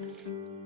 Música